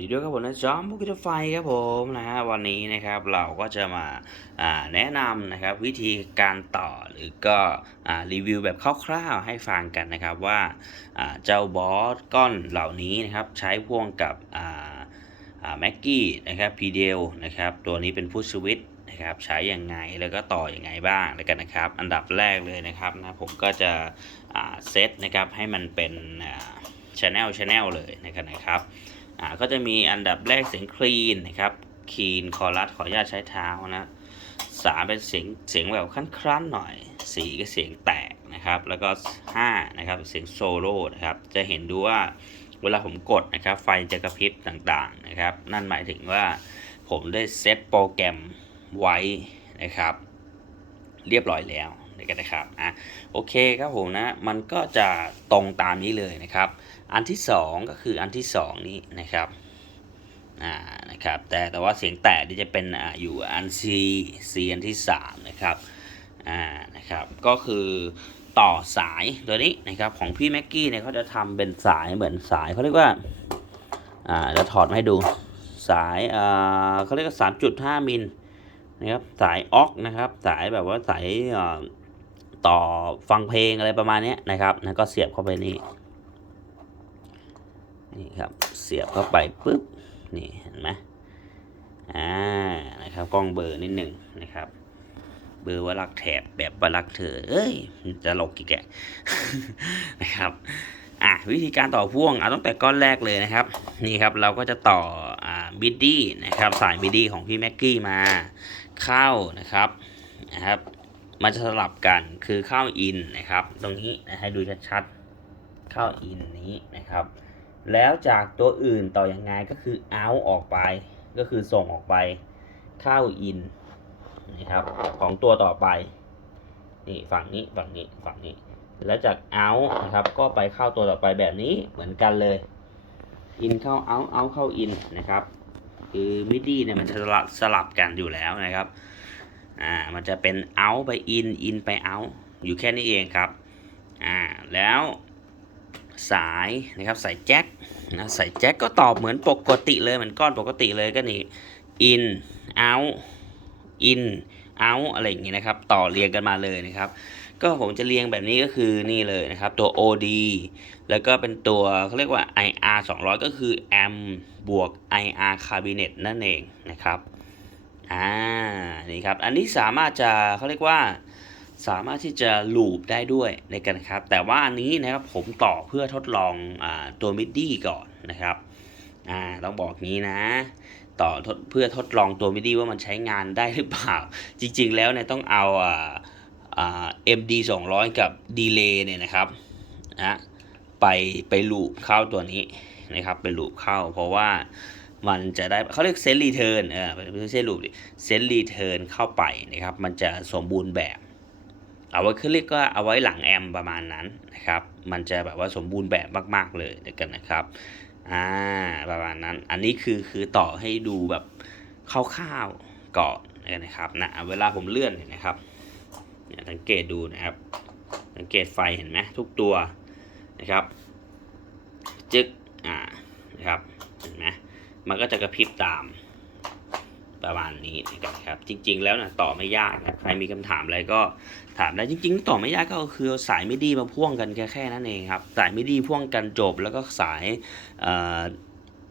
ดีด้วยครับผมนะจอมบุกิไฟครับผมนะฮะวันนี้นะครับเราก็จะมาแนะนำนะครับวิธีการต่อหรือก็รีวิวแบบคร่าวๆให้ฟังกันนะครับว่าเจ้าบอสก้อนเหล่านี้นะครับใช้พ่วงกับแม็กกี้นะครับพีเดลนะครับตัวนี้เป็นพุชสวิตนะครับใช้ยังไงแล้วก็ต่ออยังไงบ้างแล้วกันนะครับ อันดับแรกเลยนะครับนะผมก็จะเซตนะครับให้มันเป็นชแนลชแนลเลยนะครับนะครับ อ่าก็จะมีอันดับแรกเสียงคลีนนะครับคลีนคอรัสขออนุญาตใช้เท้านะสามเป็นเสียงเสียงแบบครั้นหน่อยสี่ก็เสียงแตกนะครับ แล้วก็ห้านะครับเสียงโซโล่นะครับ จะเห็นดูว่าเวลาผมกดนะครับ ไฟจะกระพริบต่างๆนะครับ นั่นหมายถึงว่าผมได้เซตโปรแกรมไว้นะครับ เรียบร้อยแล้ว นะครับอะโอเคครับผมนะมันก็จะตรงตามนี้เลยนะครับ อันที่สองก็คืออันที่สองนี้นะครับอ่านะครับแต่แต่ว่าเสียงแตกนี่จะเป็นอ่าอยู่อัน C C อันที่สามนะครับอ่านะครับก็คือต่อสายตัวนี้นะครับของพี่แม็กกี้เนี่ยเขาจะทำเป็นสายเหมือนสายเขาเรียกว่าอ่าเดี๋ยวถอดมาให้ดูสายอ่าเขาเรียกว่าสามจุดห้ามิลนะครับสายออกนะครับ สายแบบว่าสายอ่า ต่อฟังเพลงอะไรประมาณนี้นะครับแล้วก็เสียบเข้าไปนี่นี่ครับเสียบเข้าไปปุ๊บนี่เห็นไหมอ่านะครับกล้องเบอร์นิดหนึ่งนะครับ เบอร์ว่ารักแถบแบบว่ารักเธอ เอ้ยจะหลกกี่แกนะครับอะวิธีการต่อพ่วงเอาตั้งแต่ก้อนแรกเลยนะครับนี่ครับเราก็จะต่ออ่าบิดดี้นะครับสายบิดดี้ของพี่แม็กกี้มาเข้านะครับนะครับ มันจะสลับกันคือเข้าอินนะครับ ตรงนี้นะให้ดูชัดๆเข้าอินนี้นะครับ แล้วจากตัวอื่นต่ออยังไงก็คือ out ออกไป ก็คือส่งออกไปเข้า in นนะครับของตัวต่อไปนี่ฝั่งนี้ฝั่งนี้ฝั่งนี้ แล้วจาก out นะครับก็ไปเข้าตัวต่อไปแบบนี้เหมือนกันเลย in เข้า out out เข้า in นะครับคือ midi เนี่ยมันจะสลับสลับกันอยู่แล้วนะครับ อ่ามันจะเป็น out ไป in in ไป out อยู่แค่นี้เองครับอ่าแล้วสายนะครับสายแจ็คนะสายแจ็คก็ตอบเหมือนปกติเลยเหมือนก้อนปกติเลยก็นี่ in out in out อะไรอย่างงี้นะครับ ต่อเรียงกันมาเลยนะครับ ก็ผมจะเรียงแบบนี้ก็คือนี่เลยนะครับ ตัว OD แล้วก็เป็นตัวเขาเรียกว่า IR 200 ก็คือ amp บวก IR cabinet นั่นเองนะครับ อ่านี่ครับอันนี้สามารถจะเขาเรียกว่าสามารถที่จะลูปได้ด้วยในกันครับ แต่ว่าอันนี้นะครับผมต่อเพื่อทดลองอาตัวมิดดี้ก่อนนะครับอ่าต้องบอกงี้นะ ต่อทดเพื่อทดลองตัวมิดดี้ว่ามันใช้งานได้หรือเปล่า จริง ๆ แล้วเนี่ยต้องเอาอ่าอ่า MD 200 กับดีเลย์เนี่ยนะครับนะไปไปลูปเข้าตัวนี้นะครับไปลูปเข้า เพราะว่า มันจะได้เขาเรียกเซนรีเทิร์นเออไม่ใช่ลูปดิเซนรีเทิร์นเข้าไปนะครับ มันจะสมบูรณ์แบบ เอาไว้คือเรียกก็เอาไว้หลังแอมประมาณนั้นนะครับ มันจะแบบว่าสมบูรณ์แบบมาก ๆ เลยเดี๋ยวกันนะครับอ่าประมาณนั้น อันนี้คือคือต่อให้ดูแบบคร่าวๆก่อนนะครับนะเวลาผมเลื่อนเนี่ยนะครับเนี่ยสังเกตดูนะครับ สังเกตไฟเห็นไหมทุกตัวนะครับ จึกอ่านะครับ มันก็จะกระพริบตามประมาณนี้นะครับจริง ๆ แล้วนะต่อไม่ยากนะใครมีคำถามอะไรก็ถามได้จริง ๆ ต่อไม่ยากก็คือสายไมิดีมาพ่วงกันแค่แค่นั้นเองครับ สายไมิดีพ่วงกันจบ แล้วก็สาย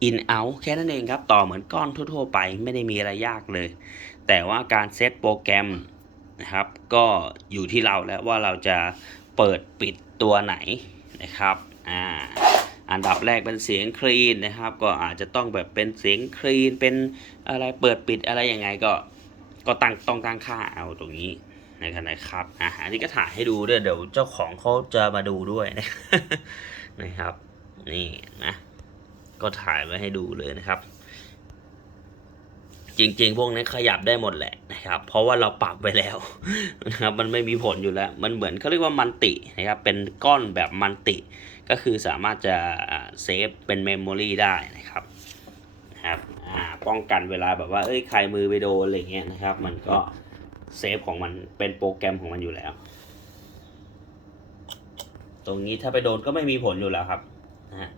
อินเอาแค่นั้นเองครับ ต่อเหมือนก้อนทั่ว ๆ ไปไม่ได้มีอะไรยากเลย แต่ว่าการเซตโปรแกรมนะครับก็อยู่ที่เราแล้วว่าเราจะเปิดปิดตัวไหนนะครับอ่า อันดับแรกเป็นเสียงคลีนนะครับ ก็อาจจะต้องแบบเป็นเสียงคลีนเป็นอะไรเปิดปิดอะไรยังไงก็ก็ตั้งต้องตั้งค่าเอาตรงนี้นะครับนะครับอะอันนี้ก็ถ่ายให้ดูด้วยเดี๋ยวเจ้าของเขาจะมาดูด้วยนะนะครับ นี่นะ ก็ถ่ายไว้ให้ดูเลยนะครับ จริงๆ พวกนี้ขยับได้หมดแหละนะครับ เพราะว่าเราปรับไปแล้วนะครับ มันไม่มีผลอยู่แล้ว มันเหมือนเขาเรียกว่ามันตินะครับ เป็นก้อนแบบมันติ ก็คือสามารถจะเซฟเป็นเมมโมรีได้นะครับนะครับอ่าป้องกันเวลาแบบว่าเอ้ยใครมือไปโดนอะไรเงี้ยนะครับ มันก็เซฟของมันเป็นโปรแกรมของมันอยู่แล้ว ตรงนี้ถ้าไปโดนก็ไม่มีผลอยู่แล้วครับนะฮะ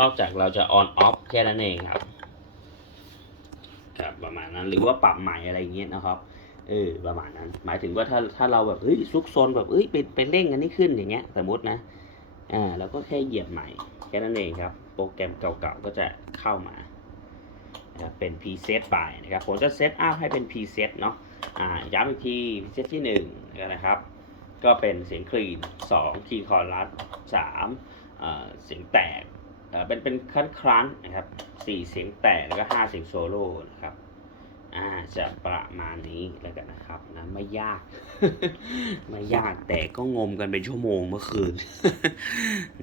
นอกจากเราจะ on off แค่นั้นเองครับครับประมาณนั้นหรือว่าปรับใหม่อะไรเงี้ยนะครับเออประมาณนั้น หมายถึงว่าถ้าถ้าเราแบบเฮ้ยซุกซนแบบเอ้ยไปไปเร่งอันนี้ขึ้นอย่างเงี้ยสมมตินะ อ่าเราก็แค่เหยียบใหม่แค่นั้นเองครับ โปรแกรมเก่าๆก็จะเข้ามานะครับเป็น preset ไปนะครับผมจะเซตอัพให้เป็น preset เนาะอ่าย้ำอีกที preset ที่หนึ่งนะครับ ก็เป็นเสียงคลีนสองคีย์คอรัสสามเอ่อเสียงแตกเอ่อเป็นเป็นคันครันนะครับสี่เสียงแตกแล้วก็ห้าเสียงโซโล่นะครับ อ่าจะประมาณนี้แล้วกันนะครับนะไม่ยาก ไม่ยากแต่ก็งมกันเป็นชั่วโมงเมื่อคืน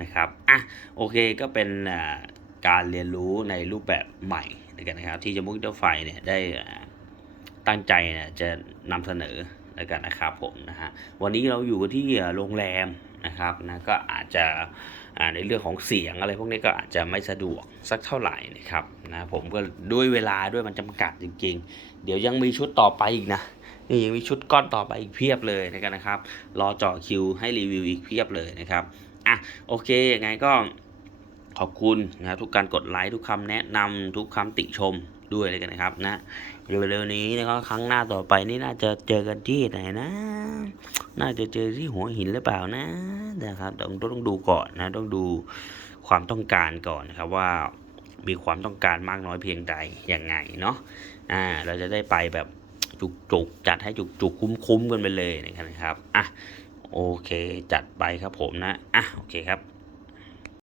นะครับอะโอเคก็เป็นการเรียนรู้ในรูปแบบใหม่แล้วกันนะครับ ที่จะมุกเตอร์ไฟเนี่ยได้ตั้งใจเนี่ยจะนำเสนอแล้วกันนะครับผมนะฮะวันนี้เราอยู่ที่โรงแรม นะครับนะก็อาจจะในเรื่องของเสียงอะไรพวกนี้ก็อาจจะไม่สะดวกสักเท่าไหร่นะครับนะผมก็ด้วยเวลาด้วยมันจำกัดจริง ๆ เดี๋ยวยังมีชุดต่อไปอีกนะนี่ยังมีชุดก้อนต่อไปอีกเพียบเลยนะครับ รอจาะคิวให้รีวิวอีกเพียบเลยนะครับอะโอเคยังไงก็ขอบคุณนะทุกการกดไลค์ทุกคำแนะนำทุกคำติชม ด้วยเลยกันนะครับนะเร็วๆนี้นะครับครั้งหน้าต่อไปนี่น่าจะเจอกันที่ไหนนะ น่าจะเจอที่หัวหินหรือเปล่านะนะครับต้องต้องดูก่อนนะต้องดูความต้องการก่อนนะครับว่ามีความต้องการมากน้อยเพียงใดอยังไงเนาะอ่าเราจะได้ไปแบบจุกจุกจัดให้จุกจุกคุ้มคุ้มกันไปเลยนะครับอะโอเคจัดไปครับผมนะอะโอเคครับ